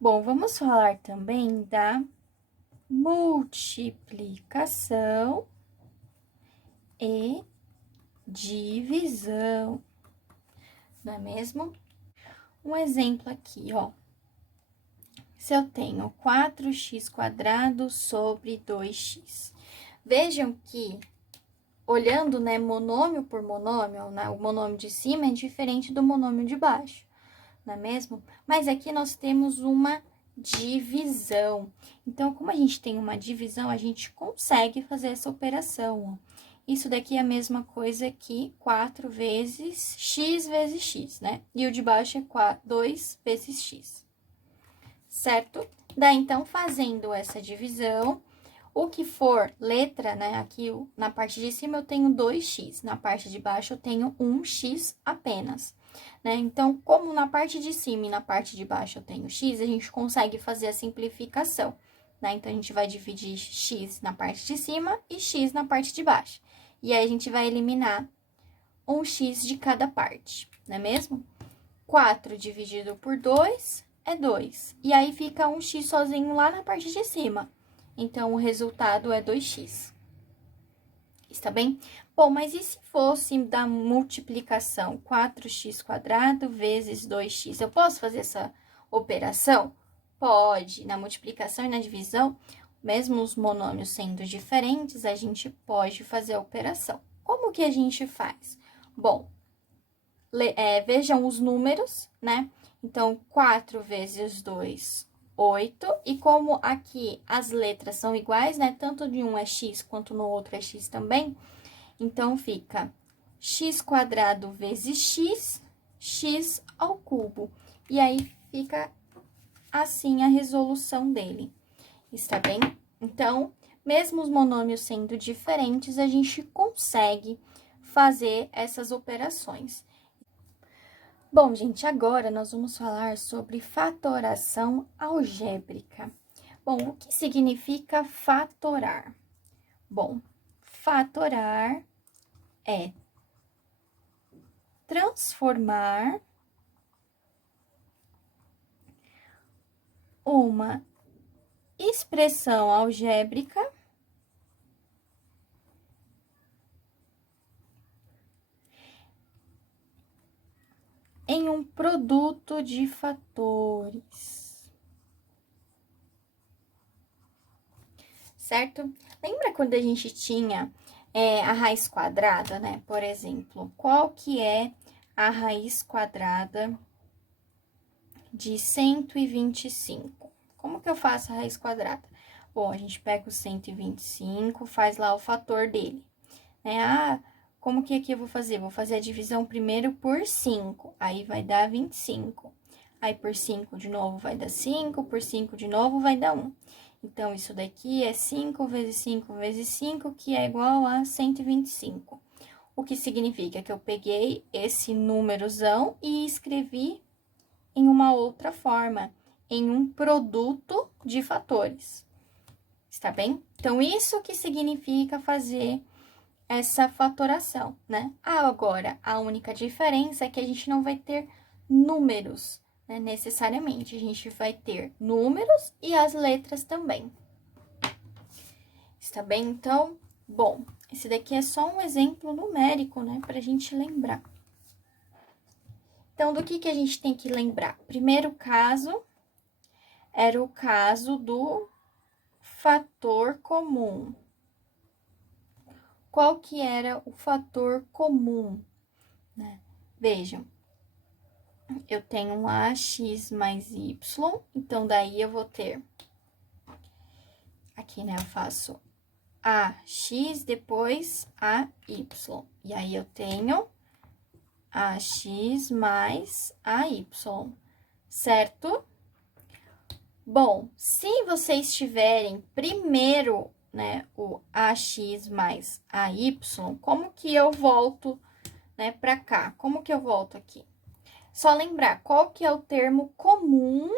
Bom, vamos falar também da multiplicação e divisão, não é mesmo? Um exemplo aqui, ó. Se eu tenho 4x² sobre 2x. Vejam que, olhando, né, monômio por monômio, né, o monômio de cima é diferente do monômio de baixo, não é mesmo? Mas aqui nós temos uma divisão. Então, como a gente tem uma divisão, a gente consegue fazer essa operação, ó. Isso daqui é a mesma coisa que 4 vezes x, né? E o de baixo é 2 vezes x, certo? Daí, então, fazendo essa divisão, o que for letra, né? Aqui na parte de cima eu tenho 2x, na parte de baixo eu tenho 1x apenas, né? Então, como na parte de cima e na parte de baixo eu tenho x, a gente consegue fazer a simplificação, né? Então, a gente vai dividir x na parte de cima e x na parte de baixo. E aí, a gente vai eliminar 1x de cada parte, não é mesmo? 4 dividido por 2 é 2. E aí, fica 1x sozinho lá na parte de cima. Então, o resultado é 2x. Está bem? Bom, mas e se fosse da multiplicação 4x² vezes 2x? Eu posso fazer essa operação? Pode. Na multiplicação e na divisão, mesmo os monômios sendo diferentes, a gente pode fazer a operação. Como que a gente faz? Bom, vejam os números, né? Então, 4 vezes 2, 8. E como aqui as letras são iguais, né? Tanto de um é x quanto no outro é x também. Então, fica x² vezes x, x ao cubo. E aí, fica assim a resolução dele. Está bem? Então, mesmo os monômios sendo diferentes, a gente consegue fazer essas operações. Bom, gente, agora nós vamos falar sobre fatoração algébrica. Bom, o que significa fatorar? Bom, fatorar é transformar uma expressão algébrica em um produto de fatores, certo? Lembra quando a gente tinha a raiz quadrada, né? Por exemplo, qual que é a raiz quadrada de 125? Como que eu faço a raiz quadrada? Bom, a gente pega o 125, faz lá o fator dele, né? Ah, como que aqui eu vou fazer? Vou fazer a divisão primeiro por 5, aí vai dar 25. Aí, por 5 de novo vai dar 5, por 5 de novo vai dar 1. Então, isso daqui é 5 vezes 5 vezes 5, que é igual a 125. O que significa que eu peguei esse númerozão e escrevi em uma outra forma, em um produto de fatores. Está bem? Então, isso que significa fazer essa fatoração, né? Agora, a única diferença é que a gente não vai ter números, né, necessariamente. A gente vai ter números e as letras também. Está bem? Então, bom, esse daqui é só um exemplo numérico, né, pra gente lembrar. Então, do que a gente tem que lembrar? Primeiro caso era o caso do fator comum. Qual que era o fator comum, né? Vejam, eu tenho um ax mais y, então daí eu vou ter, aqui, né, eu faço ax, depois ay, e aí eu tenho ax mais ay, certo? Bom, se vocês tiverem primeiro, né, o ax mais ay, como que eu volto, né, pra cá? Como que eu volto aqui? Só lembrar qual que é o termo comum,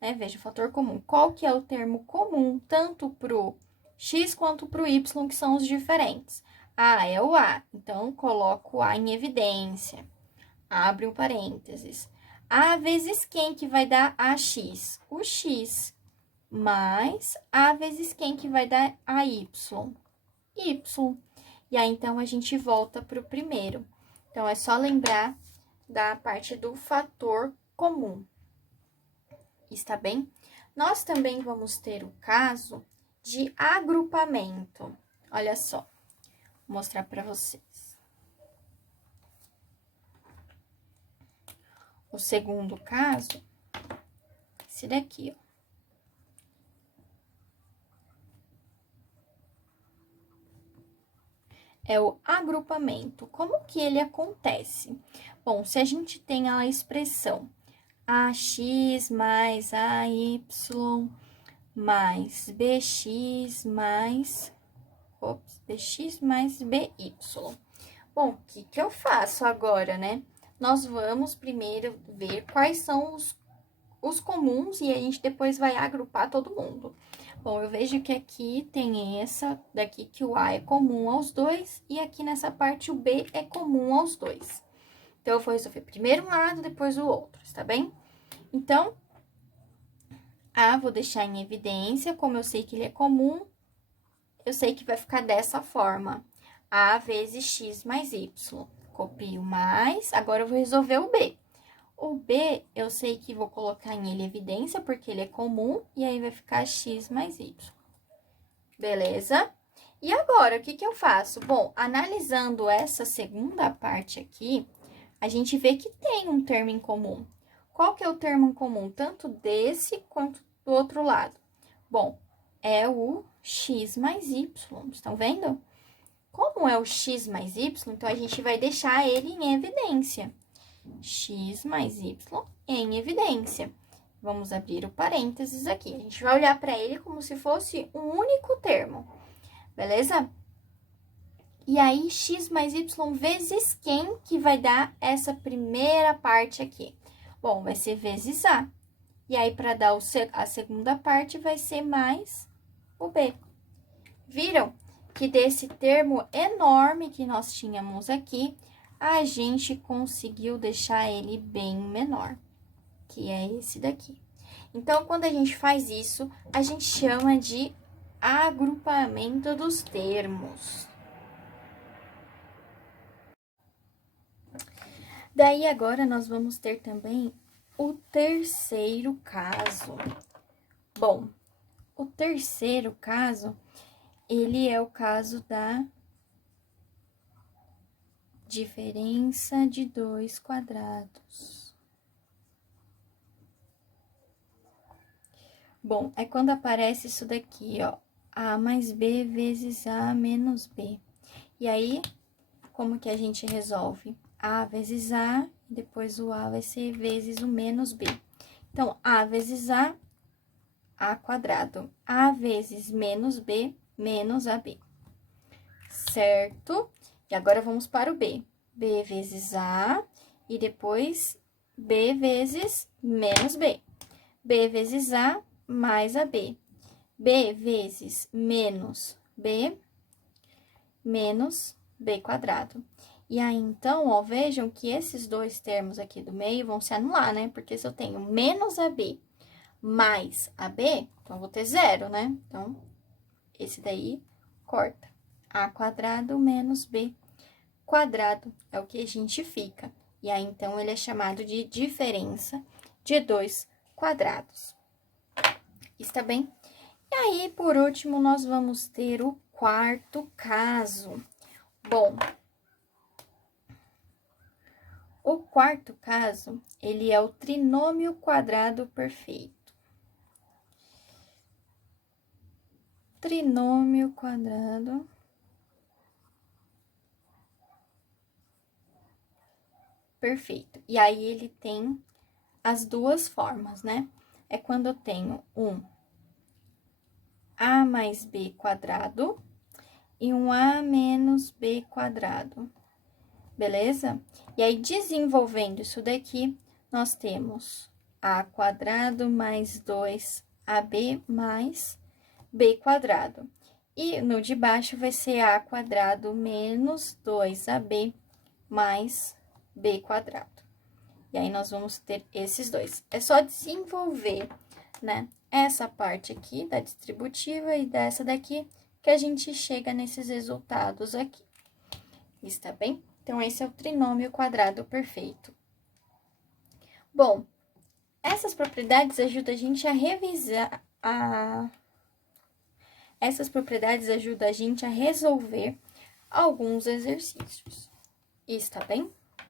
né? Veja, o fator comum. Qual que é o termo comum, tanto pro x quanto pro y, que são os diferentes? É o A. Então, coloco o A em evidência. Abre um parênteses. A vezes quem que vai dar AX? O X. Mais A vezes quem que vai dar a Y? Y. E aí, então, a gente volta para o primeiro. Então, é só lembrar da parte do fator comum. Está bem? Nós também vamos ter o caso de agrupamento. Olha só, vou mostrar para vocês. O segundo caso, esse daqui, ó. É o agrupamento. Como que ele acontece? Bom, se a gente tem a expressão AX mais AY mais BX mais... BX mais BY. Bom, o que eu faço agora, né? Nós vamos primeiro ver quais são os comuns e a gente depois vai agrupar todo mundo. Bom, eu vejo que aqui tem essa daqui que o A é comum aos dois e aqui nessa parte o B é comum aos dois. Então, eu vou resolver primeiro um lado, depois o outro, está bem? Então, A vou deixar em evidência, como eu sei que ele é comum, eu sei que vai ficar dessa forma. A vezes X mais Y. Copio mais, agora eu vou resolver o B. O B, eu sei que vou colocar em ele evidência, porque ele é comum, e aí vai ficar X mais Y. Beleza? E agora, o que eu faço? Bom, analisando essa segunda parte aqui, a gente vê que tem um termo em comum. Qual que é o termo em comum? Tanto desse quanto do outro lado. Bom, é o X mais Y, estão vendo? Como é o X mais Y, então a gente vai deixar ele em evidência. X mais Y em evidência. Vamos abrir o parênteses aqui. A gente vai olhar para ele como se fosse um único termo, beleza? E aí, X mais Y vezes quem que vai dar essa primeira parte aqui? Bom, vai ser vezes A. E aí, para dar a segunda parte, vai ser mais o B. Viram que desse termo enorme que nós tínhamos aqui, a gente conseguiu deixar ele bem menor, que é esse daqui. Então, quando a gente faz isso, a gente chama de agrupamento dos termos. Daí, agora, nós vamos ter também o terceiro caso. Bom, o terceiro caso, ele é o caso da diferença de dois quadrados. Bom, é quando aparece isso daqui, ó, A mais B vezes A menos B. E aí, como que a gente resolve? A vezes A, depois o A vai ser vezes o menos B. Então, A vezes A quadrado. A vezes menos B, menos AB. Certo? E agora, vamos para o B. B vezes A e depois B vezes menos B. B vezes A mais AB. B vezes menos B, menos B quadrado. E aí, então, ó, vejam que esses dois termos aqui do meio vão se anular, né? Porque se eu tenho menos AB mais AB, então, eu vou ter zero, né? Então, esse daí corta. A quadrado menos B quadrado é o que a gente fica. E aí, então, ele é chamado de diferença de dois quadrados. Está bem? E aí, por último, nós vamos ter o quarto caso. Bom, o quarto caso, ele é o trinômio quadrado perfeito. Trinômio quadrado perfeito. E aí, ele tem as duas formas, né? É quando eu tenho um A mais B quadrado e um A menos B quadrado. Beleza? E aí, desenvolvendo isso daqui, nós temos A quadrado mais 2AB mais B quadrado. E no de baixo vai ser A quadrado menos 2AB mais B quadrado. E aí, nós vamos ter esses dois. É só desenvolver, né, essa parte aqui da distributiva e dessa daqui, que a gente chega nesses resultados aqui. Está bem? Então, esse é o trinômio quadrado perfeito. Bom, essas propriedades ajudam a gente a revisar Essas propriedades ajudam a gente a resolver alguns exercícios. Está bem?